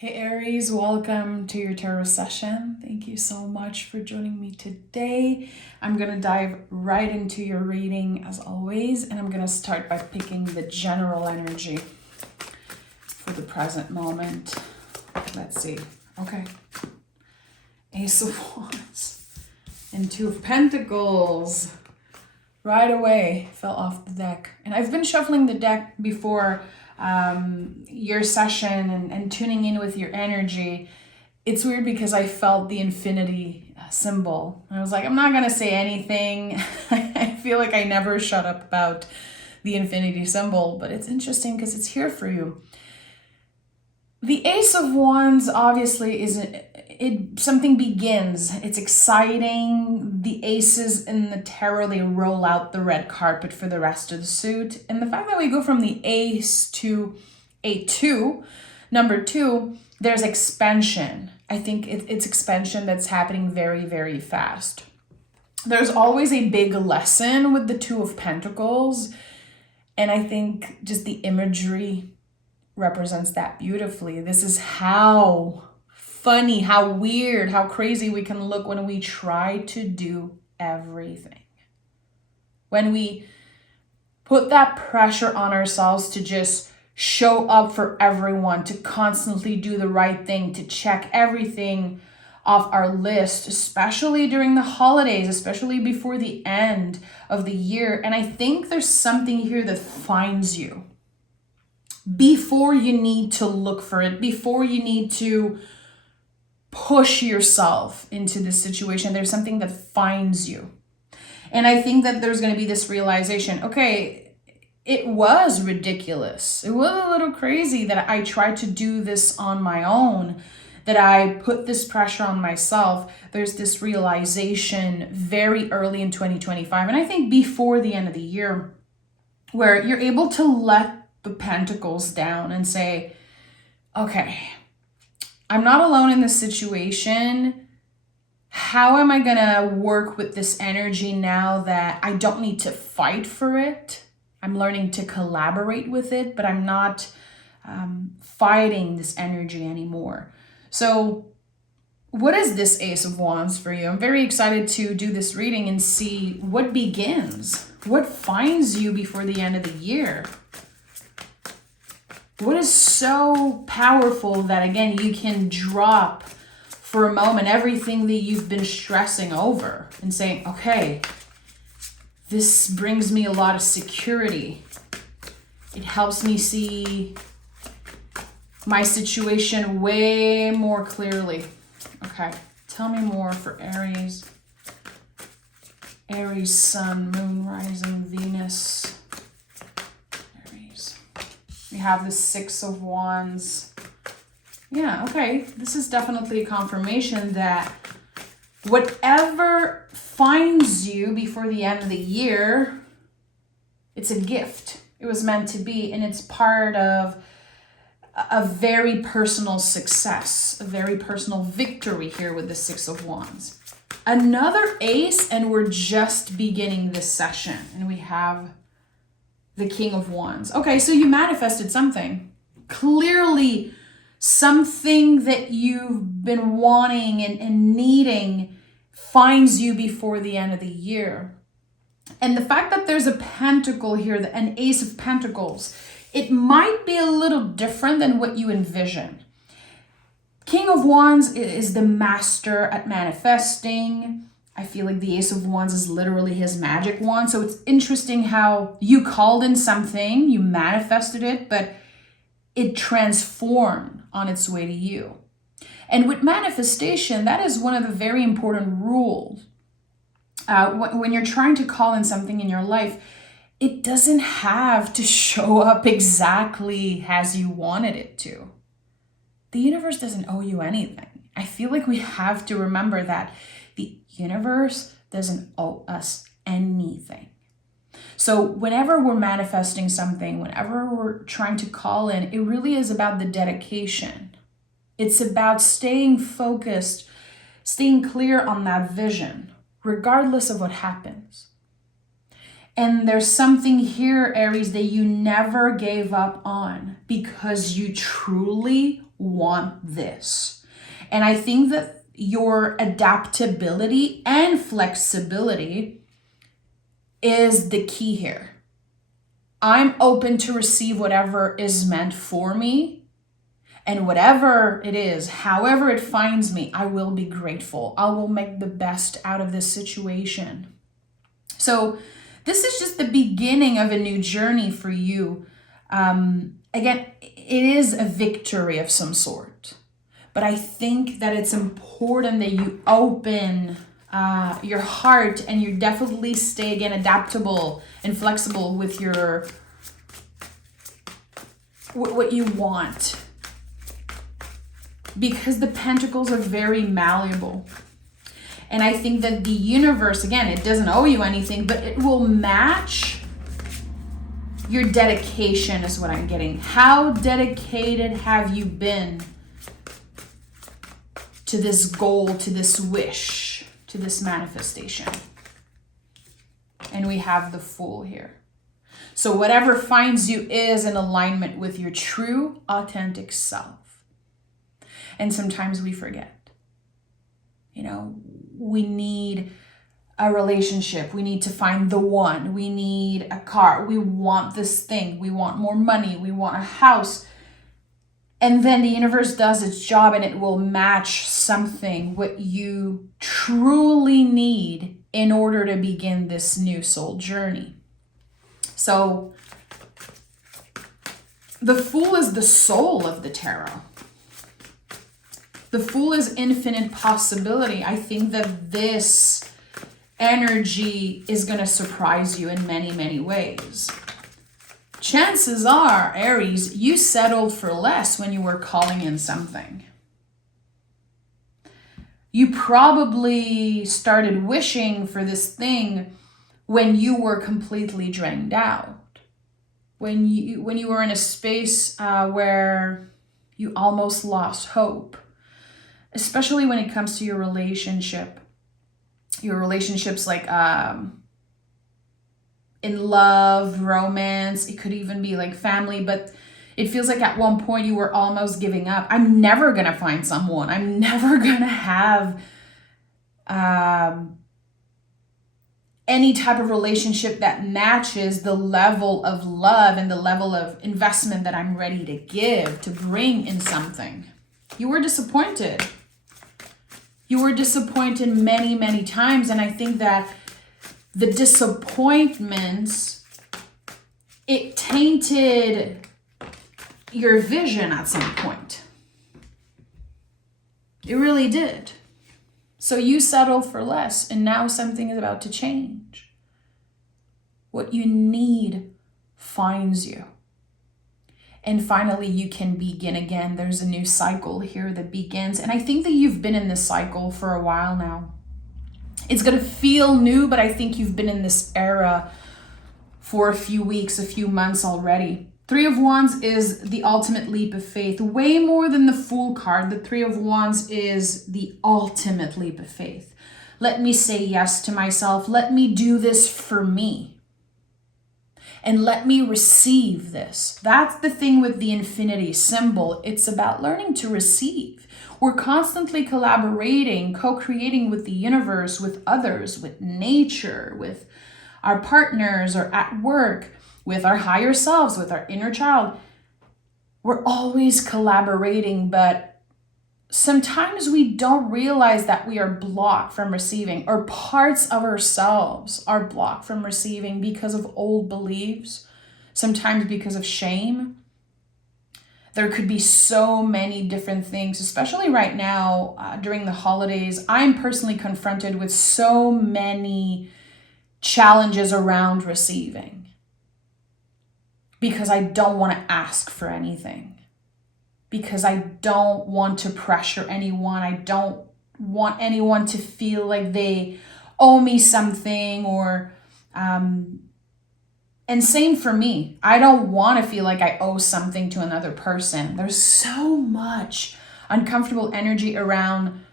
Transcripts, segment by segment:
Hey Aries, welcome to your tarot session. Thank you so much for joining me today. I'm going to dive right into your reading as always, and I'm going to start by picking the general energy for the present moment. Let's see. Okay. Ace of Wands and Two of Pentacles. Right away fell off the deck. And I've been shuffling the deck before your session and tuning in with your energy. It's weird because I felt the infinity symbol. I was like, I'm not going to say anything. I feel like I never shut up about the infinity symbol, but it's interesting because it's here for you. The Ace of Wands obviously something begins. It's exciting. The aces in the tarot, they roll out the red carpet for the rest of the suit. And the fact that we go from the ace to A2, number 2, there's expansion. I think it's expansion that's happening very, very fast. There's always a big lesson with the Two of Pentacles. And I think just the imagery represents that beautifully. This is how funny, how weird, how crazy we can look when we try to do everything. When we put that pressure on ourselves to just show up for everyone, to constantly do the right thing, to check everything off our list, especially during the holidays, especially before the end of the year. And I think there's something here that finds you before you need to look for it, before you need to push yourself into this situation. There's something that finds you. And I think that there's going to be this realization, okay, it was ridiculous. It was a little crazy that I tried to do this on my own, that I put this pressure on myself. There's this realization very early in 2025. And I think before the end of the year, where you're able to let the pentacles down and say, okay, I'm not alone in this situation. How am I going to work with this energy now that I don't need to fight for it? I'm learning to collaborate with it, but I'm not fighting this energy anymore. So what is this Ace of Wands for you? I'm very excited to do this reading and see what begins, what finds you before the end of the year. What is so powerful that, again, you can drop for a moment everything that you've been stressing over and saying, okay, this brings me a lot of security. It helps me see my situation way more clearly. Okay, tell me more for Aries. Aries, Sun, Moon, Rising, Venus. We have the Six of Wands. Yeah, okay. This is definitely a confirmation that whatever finds you before the end of the year, it's a gift. It was meant to be, and it's part of a very personal success, a very personal victory here with the Six of Wands. Another ace, and we're just beginning this session, and we have the King of Wands. Okay, so you manifested something. Clearly, something that you've been wanting and needing finds you before the end of the year. And the fact that there's a pentacle here, an Ace of Pentacles, it might be a little different than what you envision. King of Wands is the master at manifesting. I feel like the Ace of Wands is literally his magic wand. So it's interesting how you called in something, you manifested it, but it transformed on its way to you. And with manifestation, that is one of the very important rules. When you're trying to call in something in your life, it doesn't have to show up exactly as you wanted it to. The universe doesn't owe you anything. I feel like we have to remember that the universe doesn't owe us anything. So whenever we're manifesting something, whenever we're trying to call in, it really is about the dedication. It's about staying focused, staying clear on that vision, regardless of what happens. And there's something here, Aries, that you never gave up on because you truly want this. And I think that your adaptability and flexibility is the key here. I'm open to receive whatever is meant for me. And whatever it is, however it finds me, I will be grateful. I will make the best out of this situation. So this is just the beginning of a new journey for you. Again, it is a victory of some sort. But I think that it's important that you open your heart and you definitely stay, again, adaptable and flexible with what you want. Because the pentacles are very malleable. And I think that the universe, again, it doesn't owe you anything, but it will match your dedication is what I'm getting. How dedicated have you been to this goal, to this wish, to this manifestation? And we have the Fool here. So whatever finds you is in alignment with your true, authentic self. And sometimes we forget. We need a relationship. We need to find the one. We need a car. We want this thing. We want more money. We want a house. And then the universe does its job and it will match something what you truly need in order to begin this new soul journey. So the Fool is the soul of the tarot. The Fool is infinite possibility. I think that this energy is going to surprise you in many, many ways. Chances are, Aries, you settled for less when you were calling in something. You probably started wishing for this thing when you were completely drained out. When you were in a space where you almost lost hope. Especially when it comes to your relationships like in love, romance, it could even be like family, but it feels like at one point you were almost giving up. I'm never going to find someone. I'm never going to have any type of relationship that matches the level of love and the level of investment that I'm ready to give, to bring in something. You were disappointed. You were disappointed many, many times. And I think that the disappointments, it tainted your vision at some point. It really did. So you settled for less, and now something is about to change. What you need finds you. And finally, you can begin again. There's a new cycle here that begins. And I think that you've been in this cycle for a while now. It's going to feel new, but I think you've been in this era for a few weeks, a few months already. Three of Wands is the ultimate leap of faith. Way more than the Fool card. The Three of Wands is the ultimate leap of faith. Let me say yes to myself. Let me do this for me. And let me receive this. That's the thing with the infinity symbol. It's about learning to receive. We're constantly collaborating, co-creating with the universe, with others, with nature, with our partners, or at work, with our higher selves, with our inner child. We're always collaborating, but sometimes we don't realize that we are blocked from receiving, or parts of ourselves are blocked from receiving because of old beliefs, sometimes because of shame. There could be so many different things, especially right now during the holidays. I'm personally confronted with so many challenges around receiving because I don't want to ask for anything. Because I don't want to pressure anyone. I don't want anyone to feel like they owe me something, or and same for me. I don't want to feel like I owe something to another person. There's so much uncomfortable energy around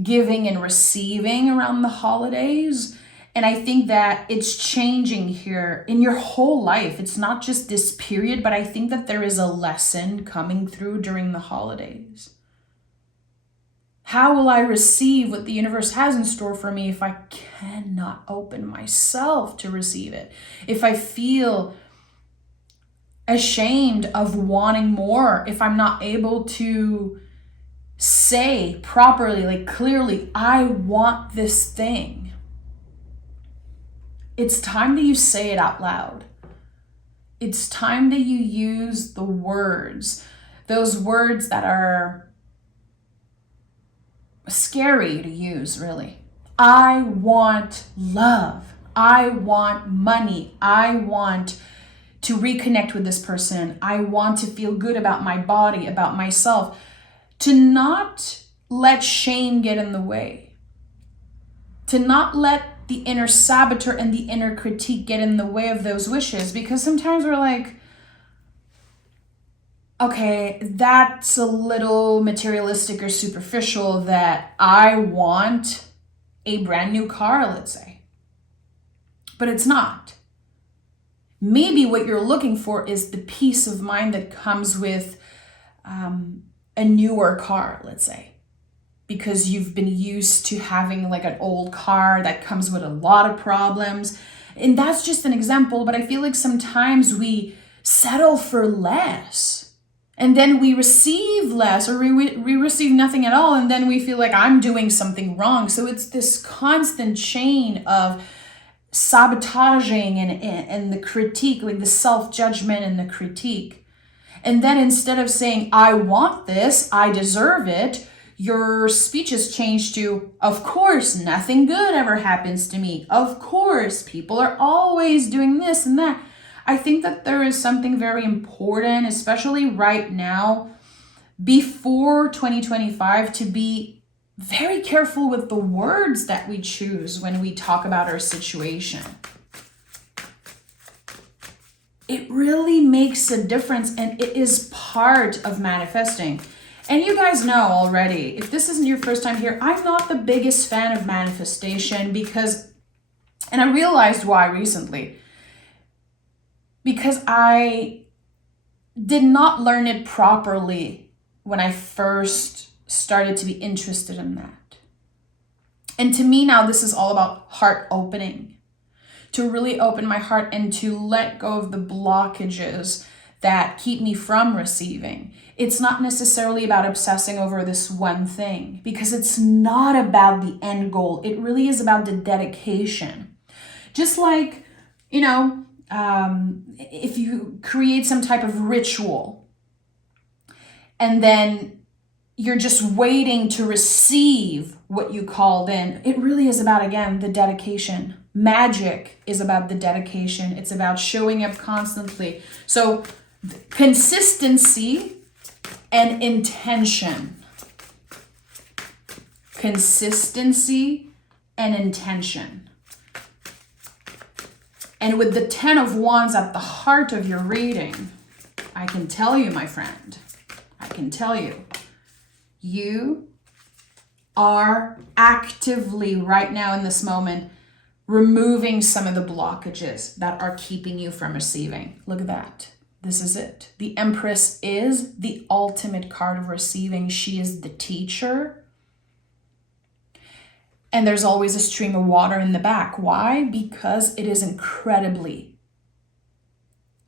giving and receiving around the holidays. And I think that it's changing here in your whole life. It's not just this period, but I think that there is a lesson coming through during the holidays. How will I receive what the universe has in store for me if I cannot open myself to receive it? If I feel ashamed of wanting more, if I'm not able to say properly, like clearly, I want this thing. It's time that you say it out loud. It's time that you use the words, those words that are scary to use, really. I want love. I want money. I want to reconnect with this person. I want to feel good about my body, about myself. To not let shame get in the way. To not let the inner saboteur and the inner critique get in the way of those wishes, because sometimes we're like, okay, that's a little materialistic or superficial that I want a brand new car, let's say. But it's not. Maybe what you're looking for is the peace of mind that comes with a newer car, let's say. Because you've been used to having like an old car that comes with a lot of problems. And that's just an example, but I feel like sometimes we settle for less. And then we receive less, or we receive nothing at all. And then we feel like I'm doing something wrong. So it's this constant chain of sabotaging and the critique, like the self-judgment and the critique. And then instead of saying, I want this, I deserve it, your speech has changed to, of course, nothing good ever happens to me. Of course, people are always doing this and that. I think that there is something very important, especially right now, before 2025, to be very careful with the words that we choose when we talk about our situation. It really makes a difference, and it is part of manifesting. And you guys know already, if this isn't your first time here, I'm not the biggest fan of manifestation because, and I realized why recently, because I did not learn it properly when I first started to be interested in that. And to me now, this is all about heart opening, to really open my heart and to let go of the blockages that keep me from receiving. It's not necessarily about obsessing over this one thing, because it's not about the end goal. It really is about the dedication. Just like, if you create some type of ritual and then you're just waiting to receive what you called in, it really is about, again, the dedication. Magic is about the dedication. It's about showing up constantly. So consistency and intention. Consistency and intention. And with the 10 of Wands at the heart of your reading, I can tell you, my friend, I can tell you, you are actively right now in this moment removing some of the blockages that are keeping you from receiving. Look at that. This is it. The Empress is the ultimate card of receiving. She is the teacher. And there's always a stream of water in the back. Why? Because it is incredibly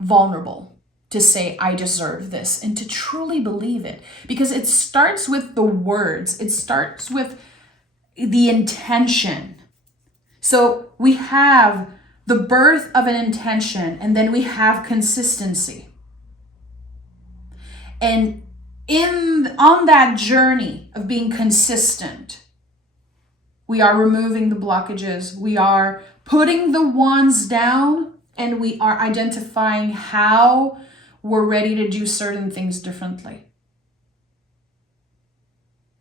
vulnerable to say, I deserve this, and to truly believe it. Because it starts with the words. It starts with the intention. So we have the birth of an intention, and then we have consistency. And on that journey of being consistent, we are removing the blockages. We are putting the wands down, and we are identifying how we're ready to do certain things differently.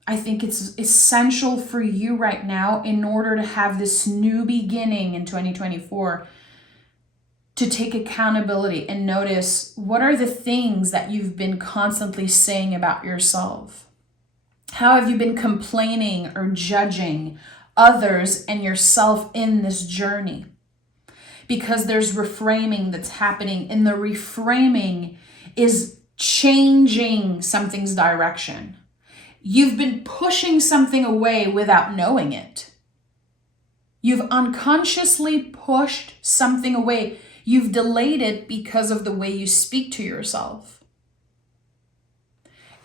I think it's essential for you right now, in order to have this new beginning in 2024, to take accountability and notice, what are the things that you've been constantly saying about yourself? How have you been complaining or judging others and yourself in this journey. Because there's reframing that's happening, and the reframing is changing something's direction. You've been pushing something away without knowing it. You've unconsciously pushed something away. You've delayed it because of the way you speak to yourself.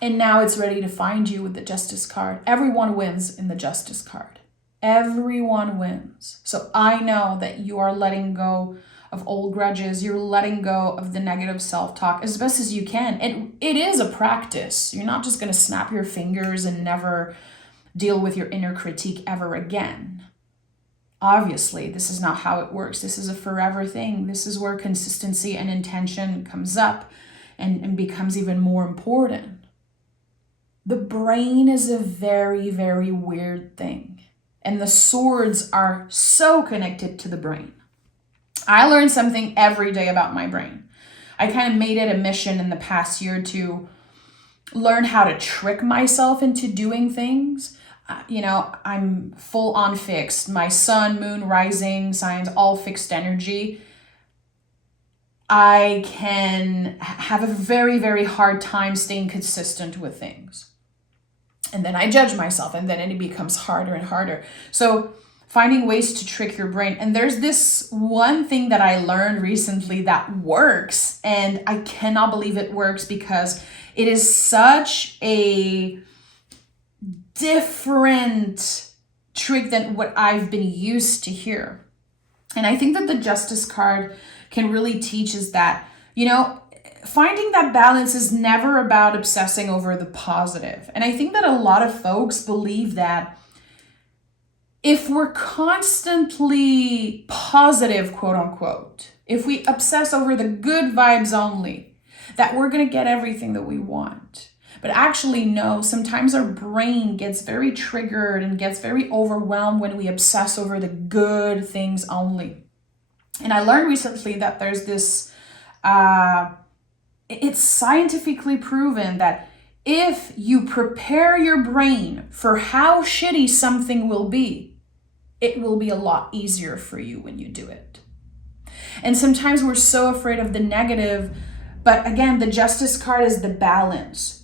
And now it's ready to find you with the Justice card. Everyone wins in the Justice card. Everyone wins. So I know that you are letting go of old grudges. You're letting go of the negative self-talk as best as you can. And it is a practice. You're not just going to snap your fingers and never deal with your inner critique ever again. Obviously, this is not how it works. This is a forever thing. This is where consistency and intention comes up and becomes even more important. The brain is a very, very weird thing. And the swords are so connected to the brain. I learn something every day about my brain. I kind of made it a mission in the past year to learn how to trick myself into doing things. I'm full on fixed. My sun, moon, rising signs, all fixed energy. I can have a very, very hard time staying consistent with things. And then I judge myself, and then it becomes harder and harder. So finding ways to trick your brain. And there's this one thing that I learned recently that works, and I cannot believe it works because it is such a different trick than what I've been used to hear. And I think that the Justice card can really teach us that, finding that balance is never about obsessing over the positive. And I think that a lot of folks believe that if we're constantly positive, quote unquote, if we obsess over the good vibes only, that we're going to get everything that we want. But actually, no, sometimes our brain gets very triggered and gets very overwhelmed when we obsess over the good things only. And I learned recently that there's this, it's scientifically proven that if you prepare your brain for how shitty something will be, it will be a lot easier for you when you do it. And sometimes we're so afraid of the negative, but again, the Justice card is the balance.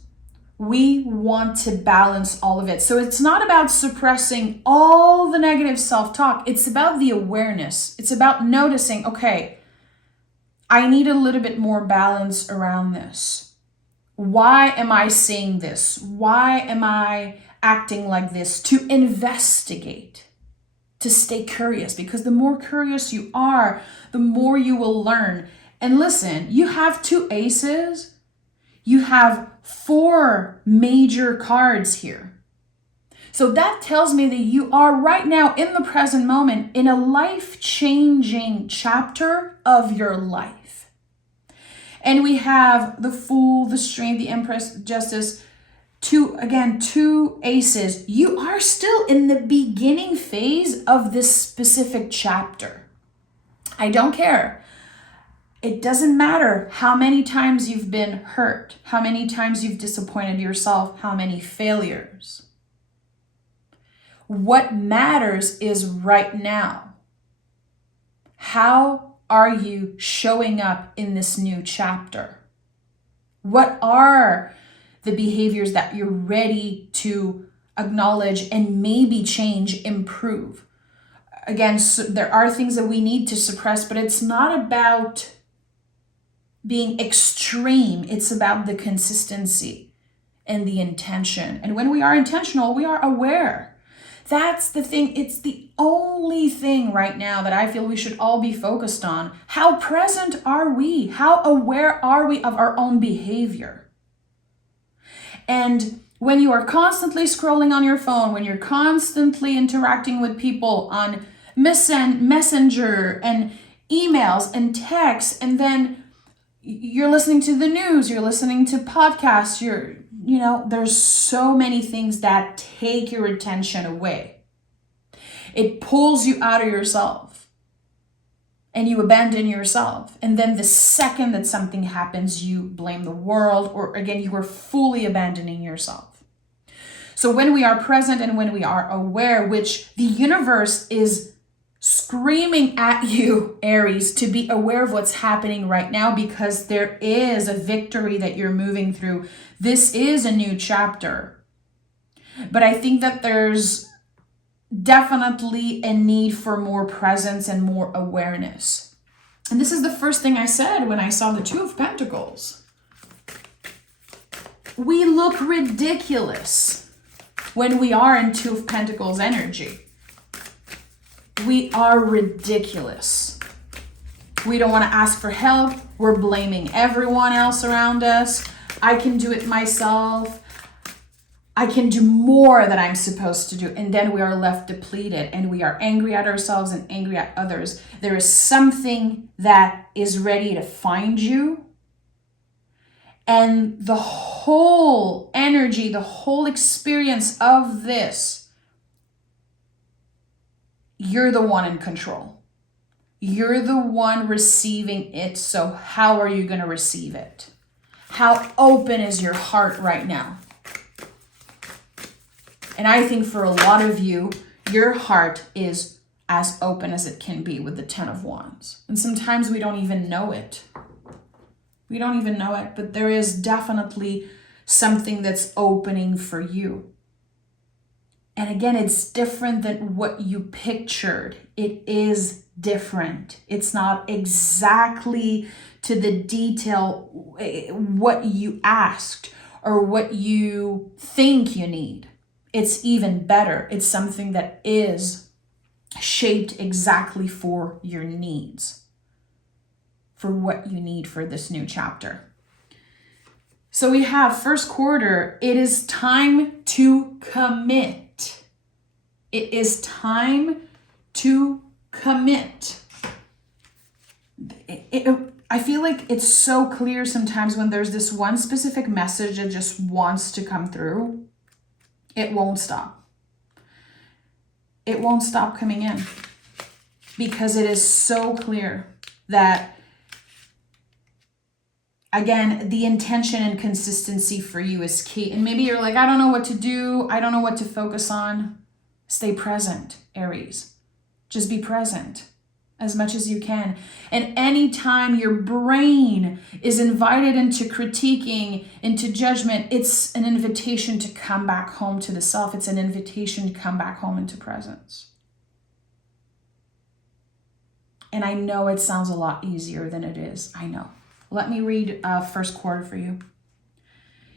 We want to balance all of it. So it's not about suppressing all the negative self-talk. It's about the awareness. It's about noticing, okay, I need a little bit more balance around this. Why am I saying this? Why am I acting like this? To investigate, to stay curious, because the more curious you are, the more you will learn. And listen, you have 2 aces. You have 4 major cards here. So that tells me that you are right now in the present moment in a life-changing chapter of your life. And we have the Fool, the Strength, the Empress, Justice, 2 aces. You are still in the beginning phase of this specific chapter. I don't care. It doesn't matter how many times you've been hurt, how many times you've disappointed yourself, how many failures. What matters is right now. How are you showing up in this new chapter? What are the behaviors that you're ready to acknowledge and maybe change, improve? Again, there are things that we need to suppress, but it's not about being extreme. It's about the consistency and the intention. And when we are intentional, we are aware. That's the thing. It's the only thing right now that I feel we should all be focused on. How present are we? How aware are we of our own behavior? And when you are constantly scrolling on your phone, when you're constantly interacting with people on Messenger and emails and texts, and then you're listening to the news, you're listening to podcasts, there's so many things that take your attention away. It pulls you out of yourself and you abandon yourself. And then the second that something happens, you blame the world, or again, you are fully abandoning yourself. So when we are present and when we are aware, which the universe is screaming at you, Aries, to be aware of what's happening right now, because there is a victory that you're moving through. This is a new chapter. But I think that there's definitely a need for more presence and more awareness. And this is the first thing I said when I saw the Two of Pentacles. We look ridiculous when we are in Two of Pentacles energy. We are ridiculous. We don't want to ask for help. We're blaming everyone else around us. I can do it myself. I can do more than I'm supposed to do. And then we are left depleted and we are angry at ourselves and angry at others. There is something that is ready to find you. And the whole energy, the whole experience of this, you're the one in control. You're the one receiving it. So how are you going to receive it? How open is your heart right now? And I think for a lot of you, your heart is as open as it can be with the 10 of Wands. And sometimes we don't even know it. We don't even know it, but there is definitely something that's opening for you. And again, it's different than what you pictured. It is different. It's not exactly to the detail what you asked or what you think you need. It's even better. It's something that is shaped exactly for your needs, for what you need for this new chapter. So we have first quarter. It is time to commit. It is time to commit. I feel like it's so clear sometimes when there's this one specific message that just wants to come through. It won't stop. It won't stop coming in because it is so clear that, again, the intention and consistency for you is key. And maybe you're like, I don't know what to do. I don't know what to focus on. Stay present, Aries. Just be present as much as you can. And anytime your brain is invited into critiquing, into judgment, it's an invitation to come back home to the self. It's an invitation to come back home into presence. And I know it sounds a lot easier than it is. I know. Let me read first quarter for you.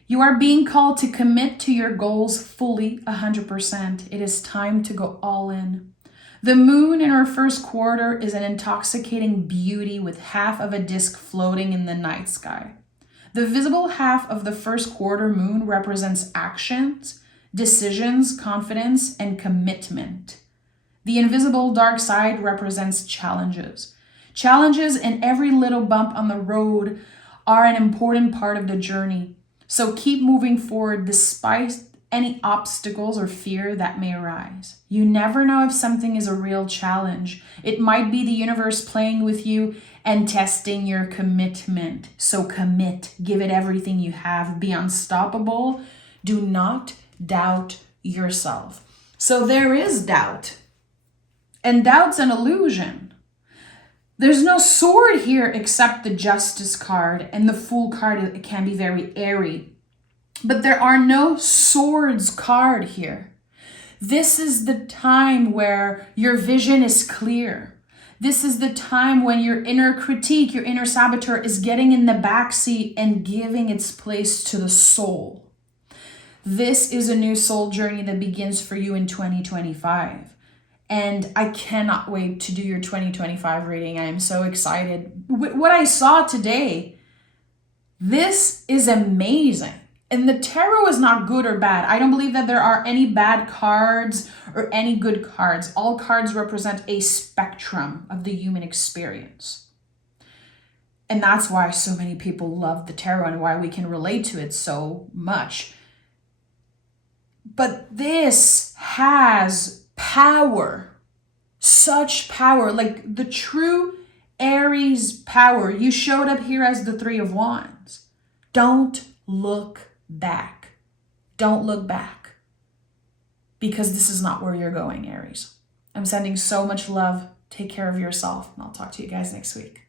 You are being called to commit to your goals fully, 100%. It is time to go all in. The moon in our first quarter is an intoxicating beauty with half of a disk floating in the night sky. The visible half of the first quarter moon represents actions, decisions, confidence, and commitment. The invisible dark side represents challenges. Challenges and every little bump on the road are an important part of the journey. So keep moving forward despite any obstacles or fear that may arise. You never know if something is a real challenge. It might be the universe playing with you and testing your commitment. So commit, give it everything you have, be unstoppable. Do not doubt yourself. So there is doubt, and doubt's an illusion. There's no sword here except the Justice card, and the Fool card, it can be very airy. But there are no swords card here. This is the time where your vision is clear. This is the time when your inner critique, your inner saboteur is getting in the backseat and giving its place to the soul. This is a new soul journey that begins for you in 2025. And I cannot wait to do your 2025 reading. I am so excited. What I saw today, this is amazing. And the tarot is not good or bad. I don't believe that there are any bad cards or any good cards. All cards represent a spectrum of the human experience. And that's why so many people love the tarot and why we can relate to it so much. But this has power, such power, like the true Aries power. You showed up here as the Three of Wands. Don't look back. Don't look back. because this is not where you're going, Aries. I'm sending so much love. Take care of yourself, and I'll talk to you guys next week.